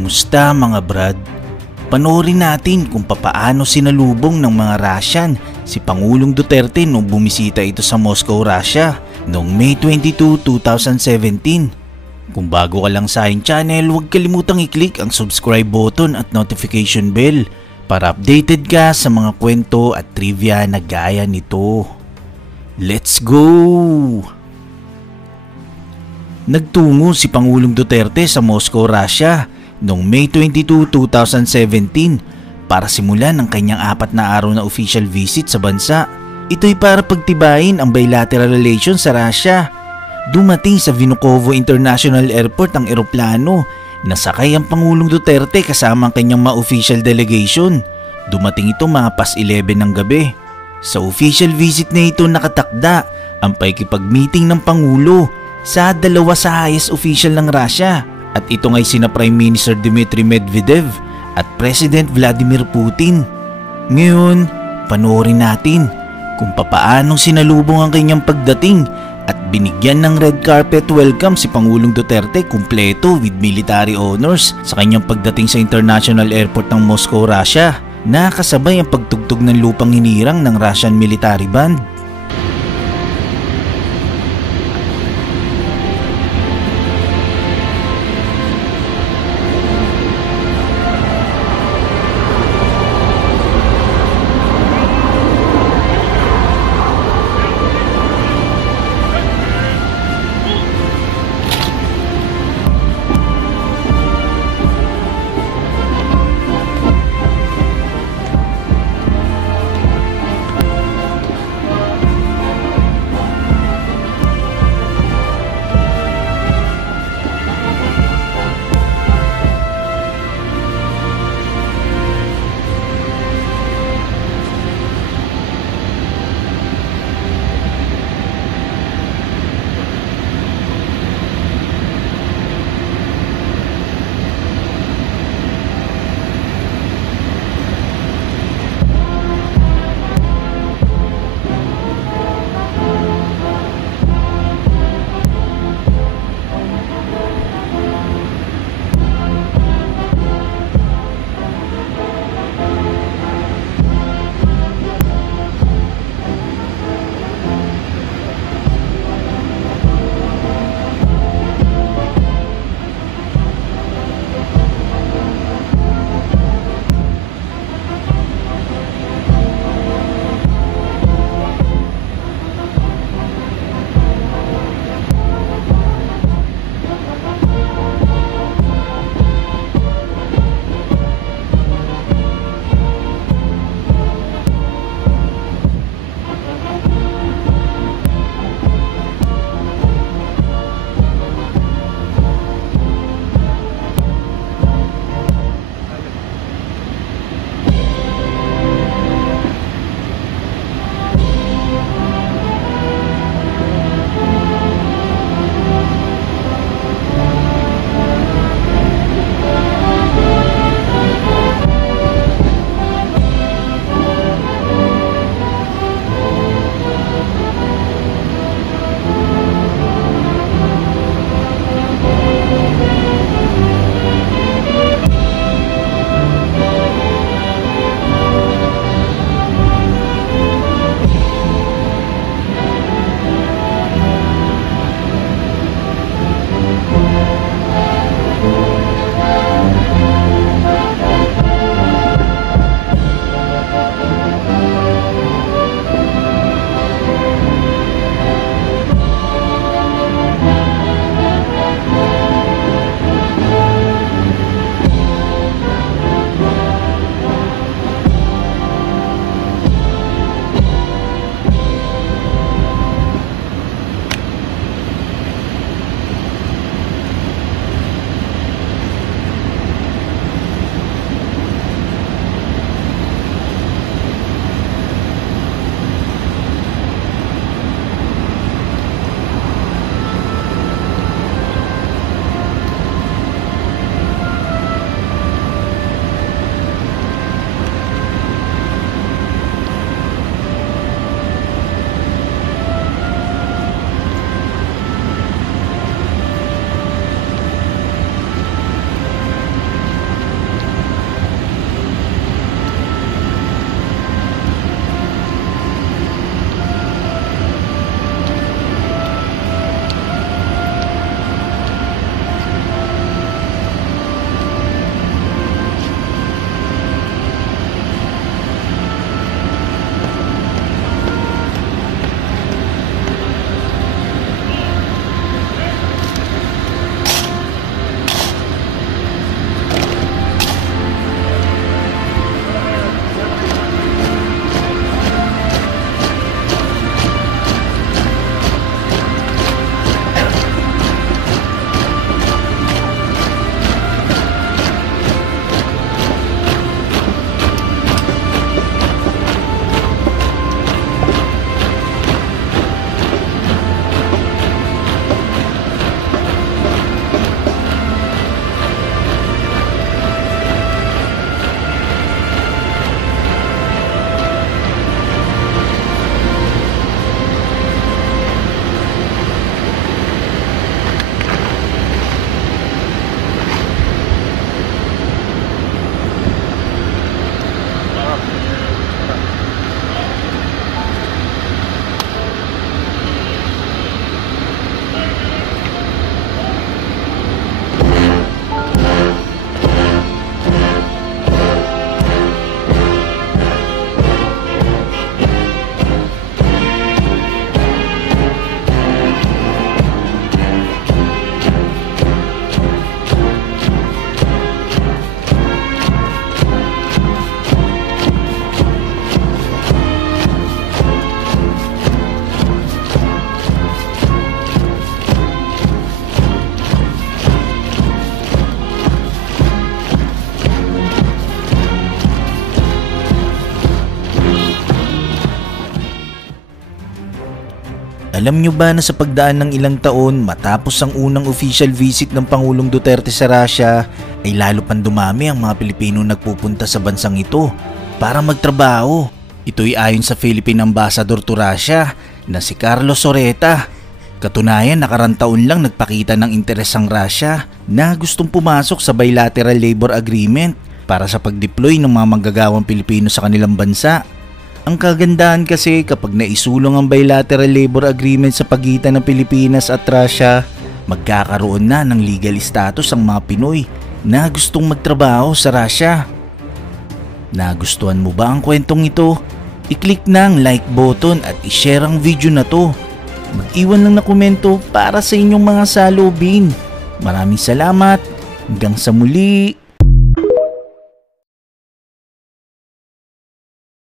Kumusta mga brad? Panoorin natin kung papaano sinalubong ng mga Russian si Pangulong Duterte nung bumisita ito sa Moscow, Russia noong May 22, 2017. Kung bago ka lang sa aking channel, huwag kalimutang i-click ang subscribe button at notification bell para updated ka sa mga kwento at trivia na gaya nito. Let's go! Nagtungo si Pangulong Duterte sa Moscow, Russia noong May 22, 2017 para simulan ang kanyang 4 na araw na official visit sa bansa. Ito'y para pagtibayin ang bilateral relations sa Russia. Dumating sa Vnukovo International Airport ang eroplano na sakay ang Pangulong Duterte kasama ang kanyang mga official delegation. Dumating ito mga pas 11 ng gabi. Sa official visit na ito nakatakda ang pakikipag-meeting ng Pangulo sa dalawa sa highest official ng Russia at ito nga'y sina Prime Minister Dmitry Medvedev at President Vladimir Putin. Ngayon, panoorin natin kung papaanong sinalubong ang kanyang pagdating at binigyan ng red carpet welcome si Pangulong Duterte kumpleto with military honors sa kanyang pagdating sa International Airport ng Moscow, Russia. Nakasabay ang pagtugtog ng lupang hinirang ng Russian military band. Alam nyo ba na sa pagdaan ng ilang taon matapos ang unang official visit ng Pangulong Duterte sa Russia ay lalo pang dumami ang mga Pilipino nagpupunta sa bansang ito para magtrabaho. Ito'y ayon sa Philippine Ambassador to Russia na si Carlos Soreta. Katunayan, nakarang taon lang nagpakita ng interes ang Russia na gustong pumasok sa bilateral labor agreement para sa pag-deploy ng mga manggagawang Pilipino sa kanilang bansa. Ang kagandahan kasi kapag naisulong ang bilateral labor agreement sa pagitan ng Pilipinas at Russia, magkakaroon na ng legal status ang mga Pinoy na gustong magtrabaho sa Russia. Nagustuhan mo ba ang kwentong ito? I-click na ang like button at i-share ang video na to. Mag-iwan lang na komento para sa inyong mga salubin. Maraming salamat. Hanggang sa muli.